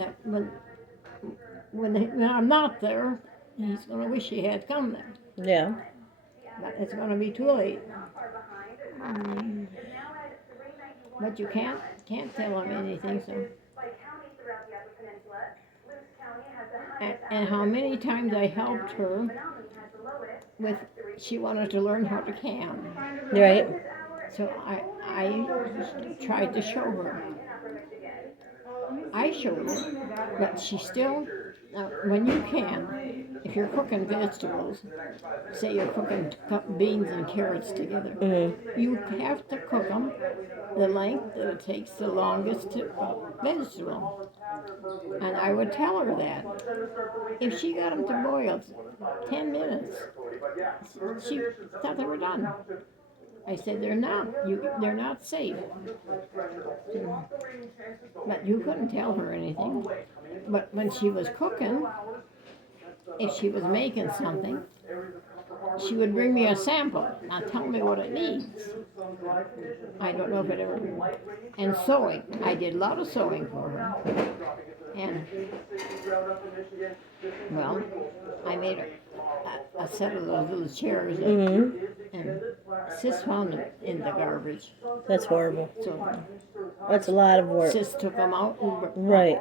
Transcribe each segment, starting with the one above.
that when I'm not there, he's going to wish he had come there. Yeah. But it's going to be too late. But you can't tell him anything. So. And how many times I helped her with, she wanted to learn how to can. Right. So I tried to show her. I showed her, but she still, when you can, if you're cooking vegetables, say you're cooking beans and carrots together, you have to cook them the length that it takes the longest to cook vegetable. And I would tell her that. If she got them to boil 10 minutes, she thought they were done. I said, they're not safe. But you couldn't tell her anything. But when she was cooking, if she was making something, she would bring me a sample. Now tell me what it needs. I don't know if it ever. And sewing. I did a lot of sewing for her. And, well, I made a set of those little chairs. And Sis found them in the garbage. That's horrible. So that's a lot of work. Sis took them out. Right.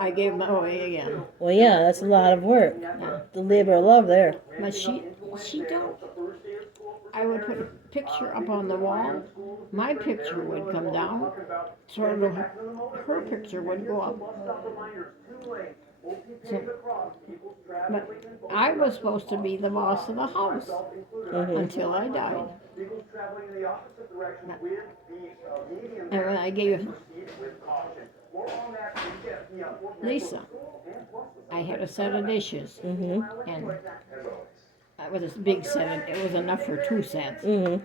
I gave them away again. Well, yeah, that's a lot of work. Yeah. The labor of love there. But she don't. I would put a picture up on the wall. My picture would come down. Sort of her picture would go up. So, but I was supposed to be the boss of the house until I died. And when I gave Lisa, I had a set of dishes, and that was a big set. It was enough for 2 sets. And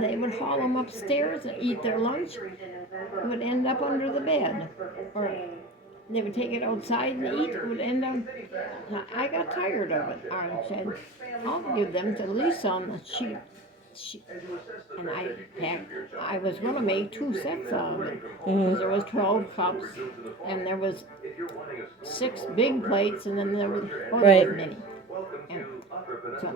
they would haul them upstairs and eat their lunch. It would end up under the bed, or they would take it outside and eat. It would end up. I got tired of it. I said, I'll give them to Lisa on the sheet. And I was going to make 2 sets of it. There was 12 cups, and there was 6 big plates, and then there was many. And so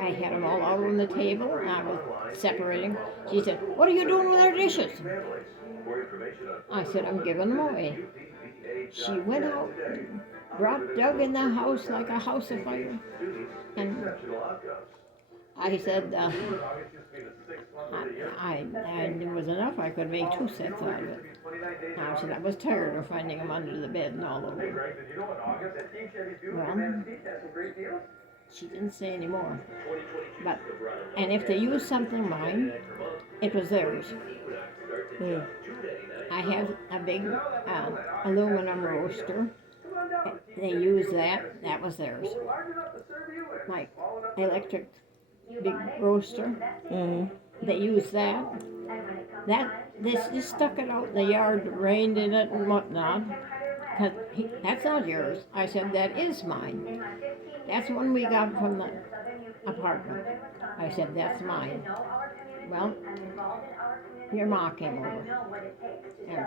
I had them all out on the table, and I was separating. She said, "What are you doing with our dishes?" I said, "I'm giving them away." She went out, brought Doug in the house like a house of fire, and I said, it was enough. I could make 2 sets out of it. I said I was tired of finding them under the bed and all over. Well, she didn't say any more. And if they used something of mine, it was theirs. I have a big aluminum roaster. They used that. That was theirs. My electric big roaster. They used that. They just stuck it out in the yard, rained in it and whatnot. That's not yours. I said, that is mine. That's one we got from the apartment. I said, that's mine. Well, your ma came over. And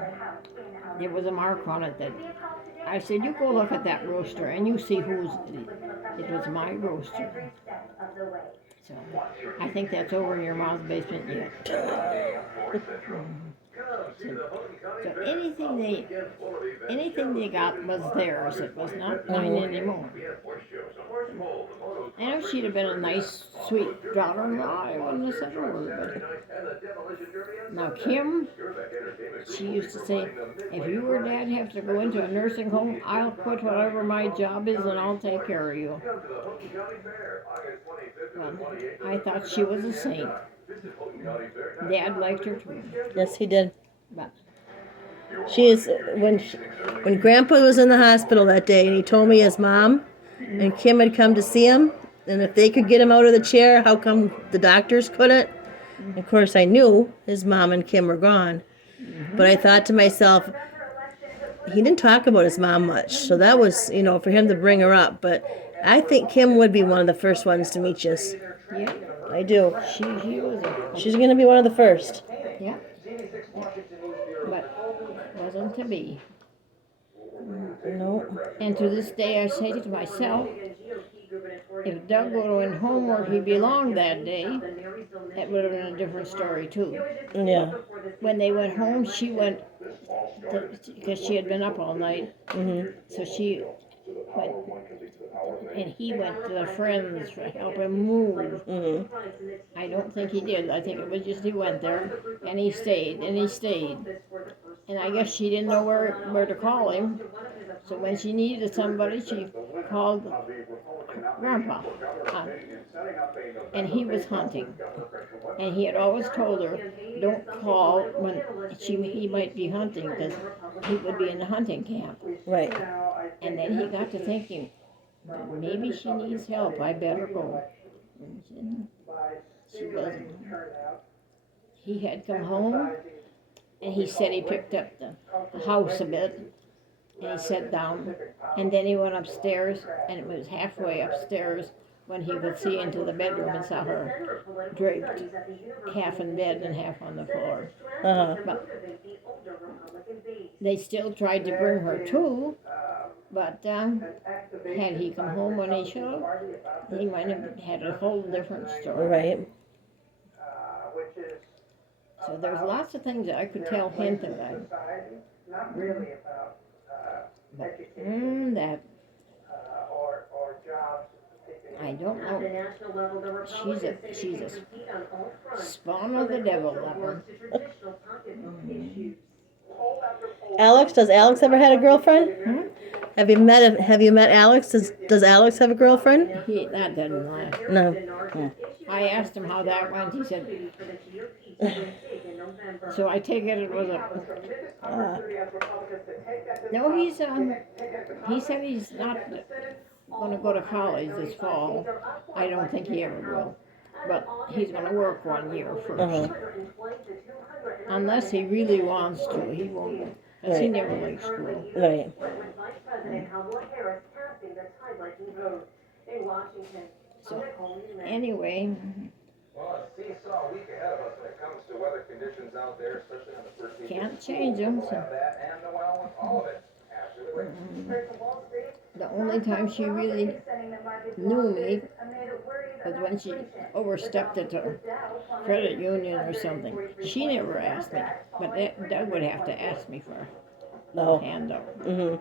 there was a mark on it that I said, you go look at that roaster and you see whose it was my roaster. So I think that's over in your mom's basement yet. So anything they got was theirs. It was not mine anymore. I know she'd have been a nice, sweet daughter-in-law. I wouldn't have said a word. But now Kim, she used to say, if you or Dad have to go into a nursing home, I'll quit whatever my job is and I'll take care of you. Well, I thought she was a saint. Dad liked her too. Yes, he did. But she is when Grandpa was in the hospital that day, and he told me his mom and Kim had come to see him, and if they could get him out of the chair, how come the doctors couldn't? Of course, I knew his mom and Kim were gone, but I thought to myself, he didn't talk about his mom much, so that was, for him to bring her up. But I think Kim would be one of the first ones to meet you. yeah, I do. she was. She's going to be one of the first. Yeah. But but it wasn't to be. No. And to this day I say to myself, if Doug would have went home where he belonged that day, that would have been a different story too. Yeah. When they went home, she went, because she had been up all night, Mhm. so she went, and he went to the friends to help him move. Mhm. I don't think he did. I think it was just he went there, and he stayed, and he stayed. And I guess she didn't know where to call him, so when she needed somebody, she called Grandpa. And he was hunting. And he had always told her, don't call when he might be hunting, because he would be in the hunting camp. Right. And then he got to thinking, maybe she needs help, I better go. And she wasn't. He had come home, and he said he picked up the house a bit, and he sat down, and then he went upstairs, and it was halfway upstairs when he could see into the bedroom and saw her draped, half in bed and half on the floor. Uh-huh. But they still tried to bring her to, but had he come home when he should have, he might have had a whole different story. Right. So there's lots of things that I could tell Hinton about. That I don't know. She's a spawn of the devil, that one. Alex, does Alex ever had a girlfriend? Hmm? Have you met Alex? Does Alex have a girlfriend? That didn't last. No. Oh. I asked him how that went. He said, so I take it was a. No, he said he's not going to go to college this fall. I don't think he ever will. But he's going to work 1 year first. Uh-huh. Unless he really wants to, he won't. Because he never liked school. Right. So, anyway. Well, it's seesaw week ahead of us when it comes to weather conditions out there, especially on the first week. Can't change them. So. That and well, all of it after the week. The only time she really knew me was when she overstepped at the credit union or something. She never asked me, but Doug would have to ask me for a handout. Mhm.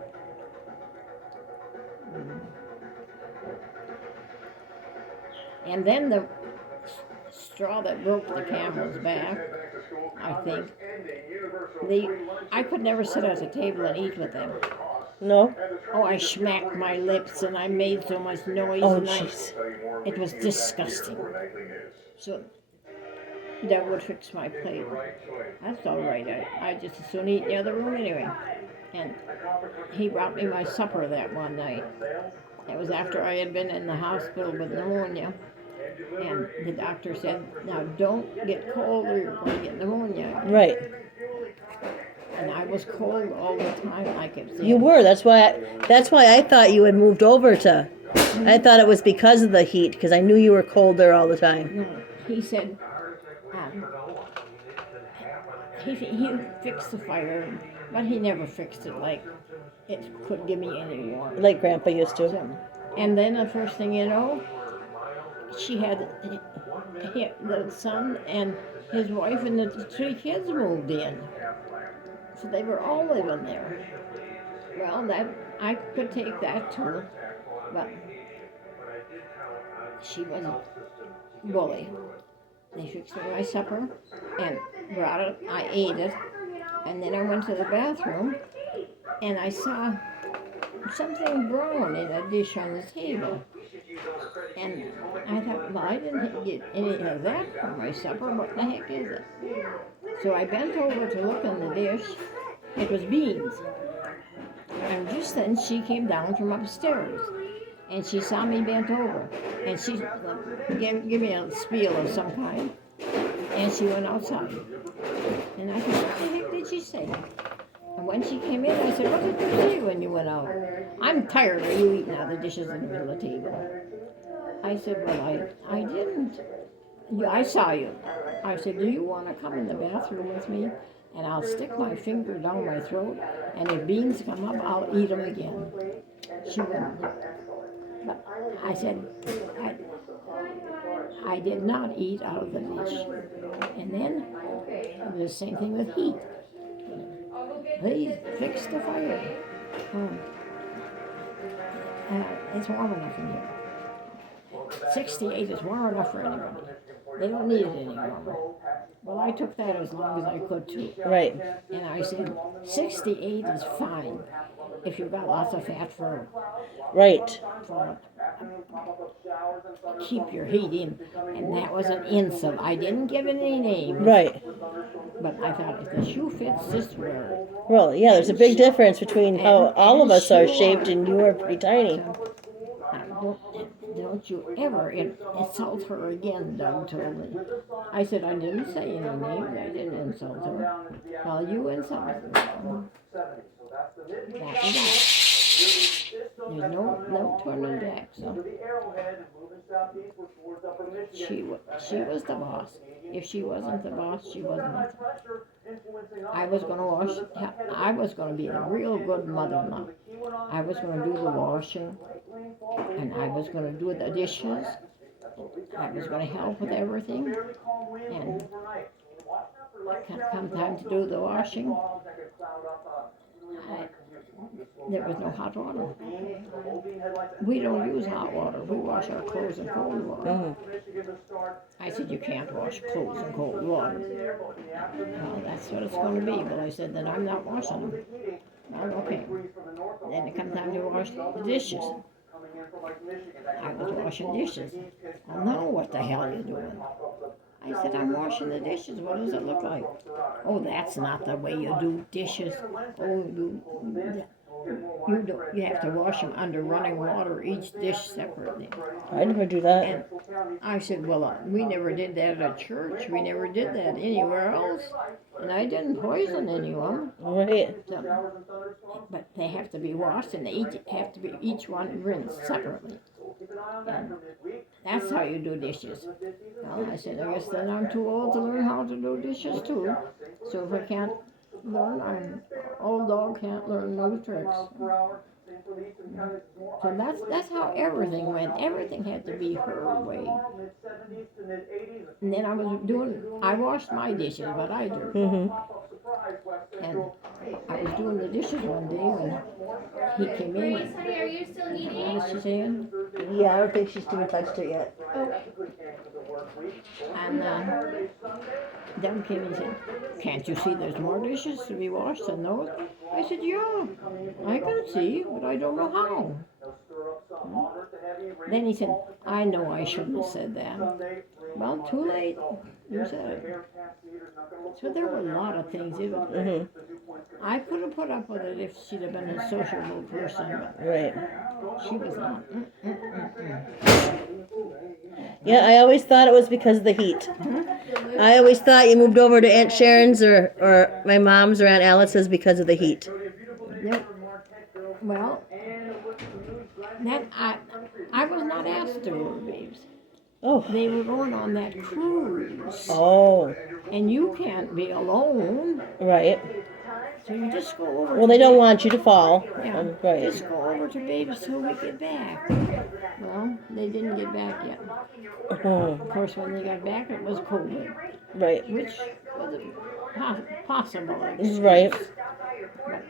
And then the straw that broke the camel's back, I think, I could never sit at a table and eat with them. No? Oh, I smacked my lips and I made so much noise. Oh, and jeez. It was disgusting. So Doug would fix my plate. That's all right. I just as soon eat in the other room anyway. And he brought me my supper that one night. It was after I had been in the hospital with pneumonia. And the doctor said, now don't get cold or you're going to get pneumonia. Right. And I was cold all the time, I kept saying. You were. That's why I thought you had moved over to. I thought it was because of the heat, because I knew you were cold there all the time. No, he said, he fixed the fire, but he never fixed it like it could give me any warmth. Like Grandpa used to. So, and then the first thing you know, she had the son and his wife and the 3 kids moved in. So they were all living there. Well, that I could take that too, but she was a bully. They fixed me my supper and brought it. I ate it, and then I went to the bathroom, and I saw something brown in a dish on the table. And I thought, well, I didn't get any of that for my supper. What the heck is it? So I bent over to look in the dish. It was beans. And just then she came down from upstairs. And she saw me bent over. And she gave me a spiel of some kind. And she went outside. And I thought, what the heck did she say? And when she came in, I said, what did you say when you went out? I'm tired of you eating out of the dishes in the middle of the table. I said, well, I didn't. I saw you. I said, do you want to come in the bathroom with me? and I'll stick my finger down my throat, and if beans come up, I'll eat them again. She wouldn't. But I said, I did not eat out of the dish. And then it was the same thing with heat. Please fix the fire. It's warm enough in here. 68 is warm enough for anybody. They don't need it any warmer. Well, I took that as long as I could too. Right. And I said, 68 is fine if you've got lots of fat for Right. keep your heat in. And that was an insult. I didn't give it any names. Right. But I thought if the shoe fits, just wear it. Well, yeah, there's a big difference between how all of us are shaped and you are pretty tiny. Don't you ever insult her again, Doug told me. I said, I didn't say any names. I didn't insult her. Well, you insulted her. That was that. There's no turning back. So she was the boss. If she wasn't the boss, she wasn't nothing. I was going to wash. I was going to be a real good mother-in-law. I was going to do the washing, and I was going to do the dishes. I was going to help with everything. And come time to do the washing, there was no hot water. We don't use hot water. We wash our clothes in cold water. I said, you can't wash clothes in cold water. Well, that's what it's going to be. But I said, then I'm not washing them. Well, okay. Then it comes time to wash the dishes. I was washing dishes. I know what the hell you're doing. I said, I'm washing the dishes. What does it look like? Oh, that's not the way you do dishes. Oh, you have to wash them under running water, each dish separately. I never do that. And I said, well, we never did that at church. We never did that anywhere else. And I didn't poison anyone. Right. So, but they have to be washed, and they have to be each one rinsed separately. And that's how you do dishes. Well, I said, I guess then I'm too old to learn how to do dishes too. So if I can't learn, old dog can't learn no tricks. So that's how everything went. Everything had to be her way. And then I washed my dishes, what I do. Mm-hmm. And I was doing the dishes one day when he came in. Grace, honey, are you still eating? What was she saying? Yeah, I don't think she's even touched it yet. And Doug came and said, can't you see there's more dishes to be washed than those? I said, yeah, I can see, but I don't know how. Then he said, I know I shouldn't have said that. Well, too late. You said it. So there were a lot of things. I could have put up with it if she'd have been a sociable person, but Right. she was not. Yeah, I always thought it was because of the heat. I always thought you moved over to Aunt Sharon's or my mom's or Aunt Alice's because of the heat. Nope. Well, that I was not asked to go, babes. Oh. They were going on that cruise, Oh. and you can't be alone, Right. so you just go over. Well, they don't want you to fall. Yeah, Right. just go over to babes till we get back. Well, they didn't get back yet. Oh. Of course, when they got back, it was COVID, Right. which was a possible excuse. Right. But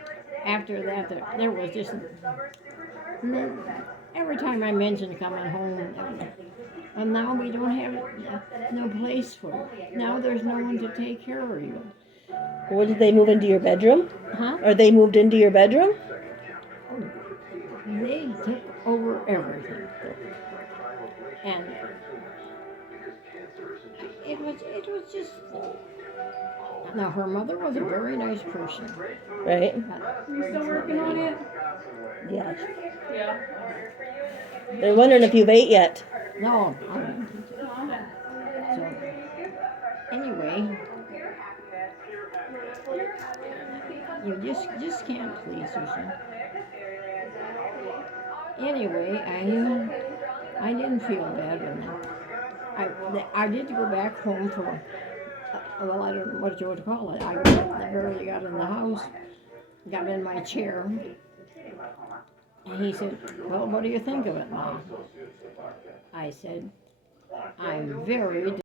after that, there was just. And then every time I mentioned coming home, and now we don't have no place for it. Now there's no one to take care of you. What, did they move into your bedroom? Huh? Or they moved into your bedroom? They took over everything. And it was just. Now her mother was a very nice person. Right. You still working on it? Yeah. Yeah. They're wondering if you've ate yet. No, I didn't. So anyway, you just can't please yourself. Anyway, I didn't feel bad when I did go back home for well, I don't know what you would call it. I barely got in the house, got in my chair, and he said, well, what do you think of it, Mom? I said, I'm very